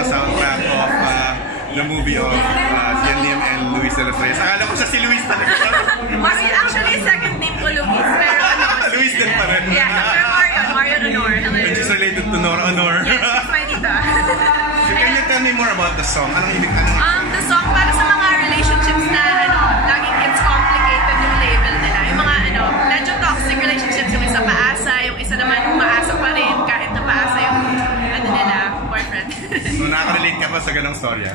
original soundtrack of the movie of Gian Lim and Luis de los Reyes. Akala ko siya si Luis talaga. Actually, second name ko Luis, pero ano? Luis din pa rin. Yeah, pero Marion Honor. Which is related to Nora Honor. Yes, she's my tita. So can you tell me more about the song? Anong ibig The song para sa mga relationships na laging it's complicated yung label nila. Yung mga medyo toxic relationships, yung isa paasa, yung isa naman umaasa pa rin kahit napaasa yung nila, boyfriend. So nakaka-relate ka ba sa ganong storya?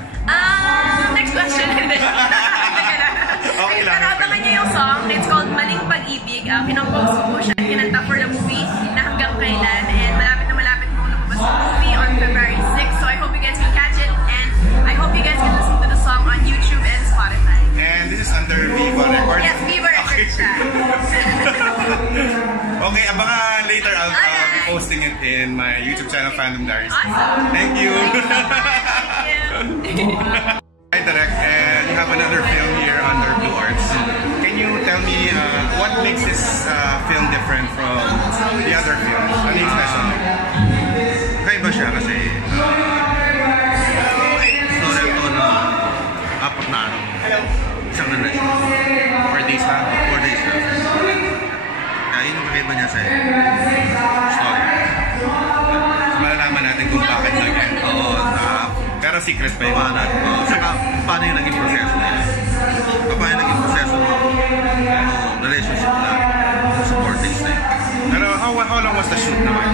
Next question. Okay lang. Pero abangan niyo yung song. It's called Maling Pag-ibig. Kinompose ko po siya, kinanta for the movie na Hanggang Kailan. And malapit mo lumabas yung movie on February 6. So I hope you guys can catch it. And I hope you guys can listen to the song on YouTube and Spotify. And this is under Viva Records? Yes, Viva Records siya. Okay, abangan later. I'll be posting it in my YouTube channel, Fandom Diaries. Awesome. Thank you. Thank you. Hi, Direct. And you have another film here under Blue Arts. Can you tell me what makes this film different from the other films? Ano yung special? Kaiba siya kasi story ito na 4 na araw. Isang relasyon. 4 days lang? 4 days lang. Kaya yun ang kakaiba niya sa story. So, malalaman natin kung bakit nag-end. Oo. Pero secret pa yun. Saka paano yung naging proseso nila. Paano yung naging proseso ng relationship nila. Support days na yun. Pero how long was the shoot naman?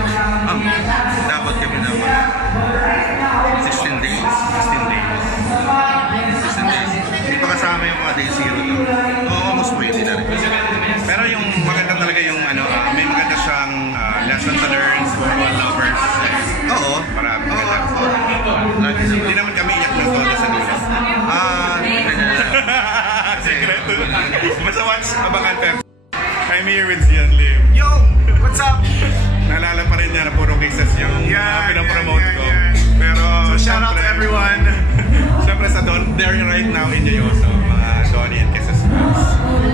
Dapat kami naman 16 days. 16 days. 16 days. Hindi pa kasama yung mga day zero doon. Almost pwede na rin. Pero yung maganda talaga yung may maganda siyang lesson to learn for all lovers. Oo. Marami maganda. Lagi naman. Hindi naman kami iyak ng todo sa dulo. Secret. Basta watch, abangan Pep. I'm here with Gian Lim. Yo! What's up? Naalala pa rin niya na puro cases yung pinapromote ko. Pero So shout out to everyone. Siyempre sa they're right now in Joyoso, mga Donnie and Kisses fans.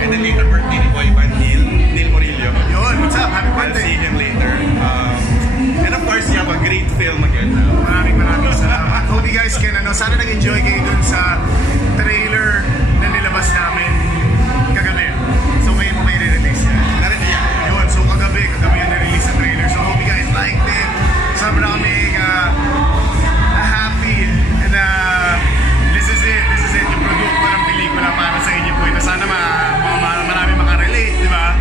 And then later birthday ni boy band Neil Morillo. Yun, what's up? Happy I'll birthday. see him later. And of course, you have a great film again. Maraming salamat. Hope you guys can, sana nag-enjoy kayo dun sa trailer na nilabas namin kagabi. So ngayon po may re-release yan. Yun, so kagabi yung na-release sa trailer. So hope you guys liked it. Sabi na kami happy na this is it. Yung produkto ng pelikula para sa inyo po ito. Sana marami makarelate, di ba?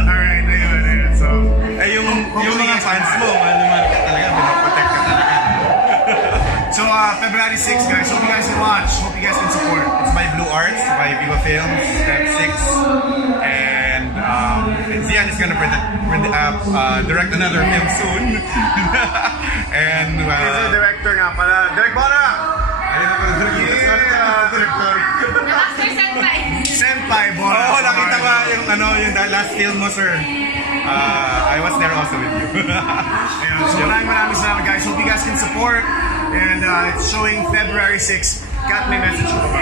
Alright, ayun. So, Yung mga fans mo, ano man ka talaga, pinaprotect ka talaga. so February 6, guys. Hope you guys can watch. Hope you guys can support. It's by Blue Arts, by Viva Films, Feb 6. And Zian is gonna direct another film soon. And He's a director nga pala. Direct Bona! Director. Master Senpai. Senpai Bona. Oo, nakita ba yung yung last film mo, sir? I was there also with you. Ayun, so maraming salamat, guys. Hope you guys can support. And it's showing February 6. Kat, may message ko ba?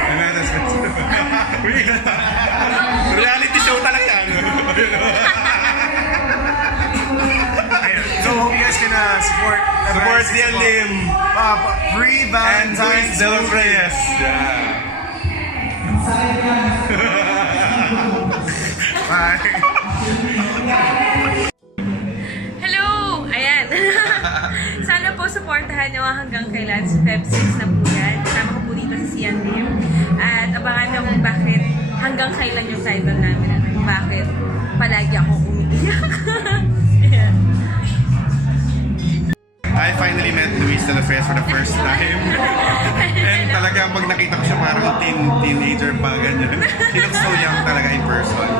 Reality show talaga yan. Ayun. So hope you guys can support. Support Zian Lim. Free And Valentine's Luis De Los Reyes. Yeah. Bye. Hello! Ayan. Sana po supportahan nyo hanggang kailan sa Feb 6 na po yan. Kasama ko po dito sa Zian Lim. At abangan nyo kung bakit hanggang kailan yung title namin. At bakit palagi ako umiiyak. Ayan. I finally met Luis De Los Reyes for the first time. And talagang pag nakita ko siya parang teenager pa ganyan. He looks so young talaga in person.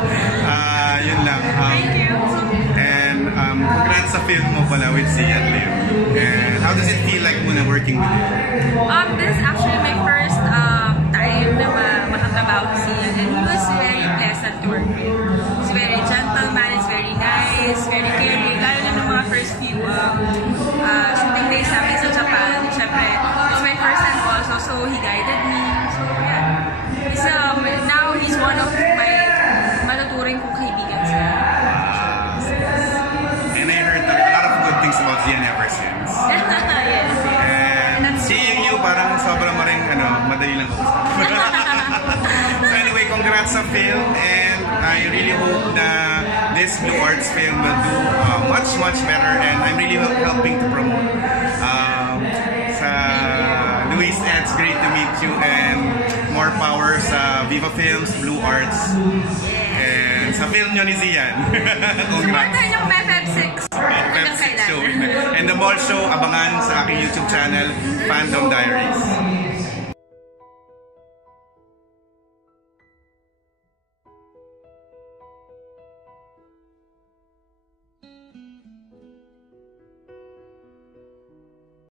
Yun lang. Thank you. And congrats sa film mo pala with Zian Lim. And how does it feel like muna working with you? This is actually my first time na makatrabaho si Zian, and he was very pleasant to work with. He's very gentleman, he's very nice, very caring. Lalo na ng mga first few shooting days namin sa Japan. Siyempre, it's my first time also, so he guided me. So yeah, now he's one of my matuturing kong kaibigan sa And I heard a lot of good things about Zian ever since. yes. And seeing you parang sobrang maring madali lang ako. So anyway, congrats sa film, and I really hope na this Blue Arts film will do much better, and I'm really helping to promote. Sa Luis, it's great to meet you, and more power sa Viva Films, Blue Arts, and sa film nyo ni Zian. Supportahan niyo kung may Feb 6. Hanggang Show. kailan. And the mall show, abangan sa aking YouTube channel, Fandom Diaries.